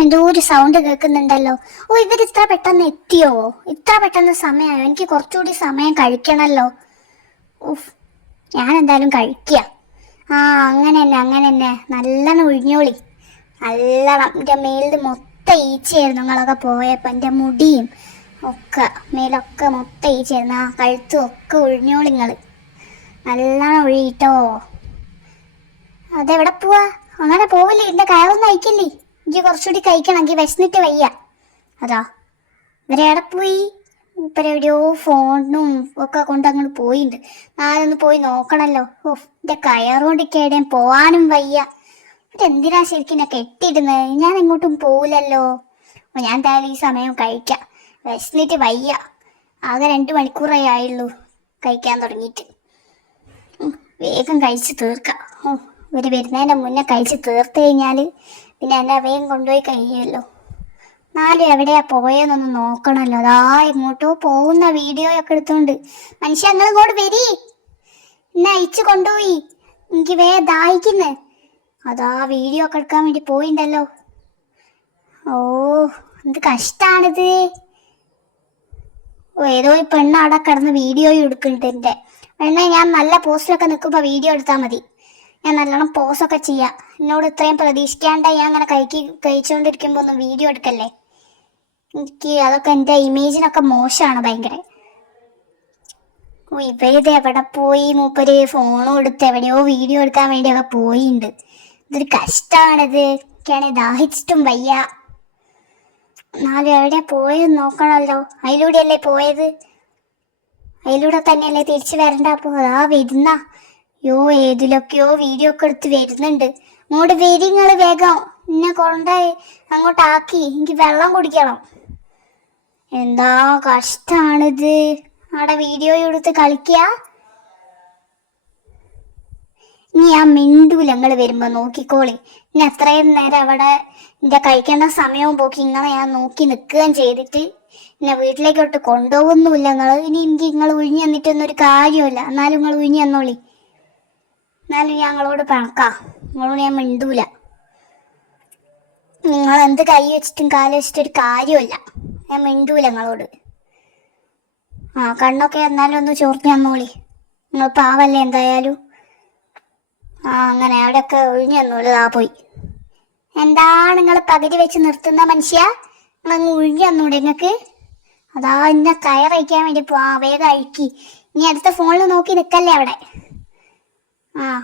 എന്തോ ഒരു സൗണ്ട് കേൾക്കുന്നുണ്ടല്ലോ. ഓ ഇവർ ഇത്ര പെട്ടെന്ന് എത്തിയോ? ഇത്ര പെട്ടെന്ന് സമയമായോ എനിക്ക് കുറച്ചുകൂടി സമയം കഴിക്കണല്ലോ. ഉഫ് ഞാൻ എന്തായാലും കഴിക്കുക ആ അങ്ങനെ തന്നെ അങ്ങനെ തന്നെ നല്ലോണം ഒഴിഞ്ഞോളി. നല്ലോണം എന്റെ മേലിൽ മൊത്തം ഈച്ചയായിരുന്നു നിങ്ങളൊക്കെ പോയപ്പോൾ എന്റെ മുടിയും ഒക്കെ മേലൊക്കെ മൊത്തം ഈച്ചയായിരുന്നു. ആ കഴുത്തും ഒക്കെ ഒഴിഞ്ഞോളി നിങ്ങൾ നല്ലോണം ഒഴിയിട്ടോ. അതെവിടെ പോവാ? അങ്ങനെ പോവില്ലേ? എന്റെ കയറൊന്നും അയക്കില്ലേ? എനിക്ക് കുറച്ചുകൂടി കഴിക്കണം. എനിക്ക് വിശന്നിട്ട് വയ്യ. അതാ. ഇവരെ എവിടെ പോയി? ഇപ്പരെവിടെയോ ഫോണും ഒക്കെ കൊണ്ട് അങ്ങോട്ട് പോയിണ്ട്. ഒന്ന് പോയി നോക്കണല്ലോ. ഓ എന്റെ കയറുകൊണ്ടൊക്കെ എവിടെയും പോവാനും വയ്യ. എന്തിനാ ശരിക്കും എന്നെ കെട്ടിയിടുന്നത് ഞാൻ എങ്ങോട്ടും പോവില്ലല്ലോ. ഞാൻ എന്തായാലും ഈ സമയം കഴിക്കാം. വിശന്നിട്ട് വയ്യ. ആകെ രണ്ട് മണിക്കൂറേ ആയുള്ളൂ കഴിക്കാൻ തുടങ്ങിയിട്ട്. വേഗം കഴിച്ച് തീർക്കാം. ഓ ഇവർ വരുന്നതിന്റെ മുന്നേ കഴിച്ച് തീർത്തു കഴിഞ്ഞാൽ പിന്നെ എന്റെ അവയും കൊണ്ടുപോയി കഴിയുമല്ലോ. നാലും എവിടെയാ പോയെന്നൊന്ന് നോക്കണല്ലോ അതാ ഇങ്ങോട്ടോ പോകുന്ന വീഡിയോ ഒക്കെ എടുത്തോണ്ട്. മനുഷ്യ നിങ്ങൾ ഇങ്ങോട്ട് വരി. എന്നെ അയച്ചു കൊണ്ടുപോയി. എനിക്ക് വേ ദാഹിക്കുന്ന്. അതാ വീഡിയോ ഒക്കെ എടുക്കാൻ വേണ്ടി പോയിണ്ടല്ലോ. ഓ എന്ത് കഷ്ടാണിത്. ഓ ഏതോ ഈ പെണ്ണ് അവിടെ കിടന്ന് വീഡിയോ എടുക്കുന്നുണ്ട് എന്റെ. പെണ്ണെ ഞാൻ നല്ല പോസ്റ്റിലൊക്കെ നിൽക്കുമ്പോൾ വീഡിയോ എടുത്താൽ മതി. ഞാൻ നല്ലോണം പോസൊക്കെ ചെയ്യാം. എന്നോട് ഇത്രയും പ്രതീക്ഷിക്കാണ്ട് ഞാൻ അങ്ങനെ കഴിക്കി കഴിച്ചുകൊണ്ടിരിക്കുമ്പോ ഒന്ന് വീഡിയോ എടുക്കല്ലേ? എനിക്ക് അതൊക്കെ എന്റെ ഇമേജിനൊക്കെ മോശമാണ് ഭയങ്കര. ഇവരിത് എവിടെ പോയി? മൂപ്പര് ഫോണും എടുത്ത് എവിടെയോ വീഡിയോ എടുക്കാൻ വേണ്ടിയൊക്കെ പോയിണ്ട്. ഇതൊരു കഷ്ടമാണിത് എനിക്കാണെങ്കിൽ ദാഹിച്ചിട്ടും വയ്യ. എന്നാലും എവിടെ പോയത് നോക്കണമല്ലോ അതിലൂടെയല്ലേ പോയത്? അതിലൂടെ തന്നെയല്ലേ തിരിച്ചു വരണ്ട? അപ്പോ അതാ വരുന്ന. യോ ഏതിലൊക്കെയോ വീഡിയോ ഒക്കെ എടുത്ത് വരുന്നുണ്ട്. അങ്ങോട്ട് വരിങ്ങൾ വേഗം. എന്നെ കൊണ്ടായി അങ്ങോട്ടാക്കി. എനിക്ക് വെള്ളം കുടിക്കണം. എന്താ കഷ്ടാണിത്. അവിടെ വീഡിയോ എടുത്ത് കളിക്കുക ഇനി ആ മിണ്ടൂല നിങ്ങൾ വരുമ്പോ. നോക്കിക്കോളി. ഇനി അത്രയും നേരം അവിടെ എന്റെ കഴിക്കേണ്ട സമയവും പോക്കി. ഇങ്ങളെ ഞാൻ നോക്കി നിൽക്കുകയും ചെയ്തിട്ട് എന്നെ വീട്ടിലേക്കോട്ട് കൊണ്ടുപോകുന്നുമില്ല നിങ്ങൾ ഇനി എനിക്ക് നിങ്ങൾ ഒഴിഞ്ഞു തന്നിട്ടൊന്നും ഒരു കാര്യമില്ല എന്നാലും നിങ്ങൾ ഒഴിഞ്ഞു തന്നോളി എന്നാലും ഞങ്ങളോട് പണക്കാ. നിങ്ങളോട് ഞാൻ മിണ്ടൂല. നിങ്ങൾ എന്ത് കൈ വെച്ചിട്ടും കാൽ വെച്ചിട്ടും ഒരു കാര്യമില്ല ഞാൻ മിണ്ടൂല നിങ്ങളോട്. ആ കണ്ണൊക്കെ എന്നാലും ഒന്ന് ചോർത്തി തന്നോളി നിങ്ങൾ പാവല്ലേ എന്തായാലും? ആ അങ്ങനെ അവിടെയൊക്കെ ഒഴിഞ്ഞു തന്നോളൂ ആ പോയി. എന്താണ് നിങ്ങൾ പകുതി വെച്ച് നിർത്തുന്ന മനുഷ്യ? നിങ്ങൾ ഒഴിഞ്ഞു തന്നൂടെ നിങ്ങൾക്ക് അതാ എന്നെ കയറയ്ക്കാൻ വേണ്ടി പോ ആ വേഗം അഴിക്കി. ഇനി അടുത്ത ഫോണിൽ നോക്കി നിൽക്കല്ലേ അവിടെ. ആ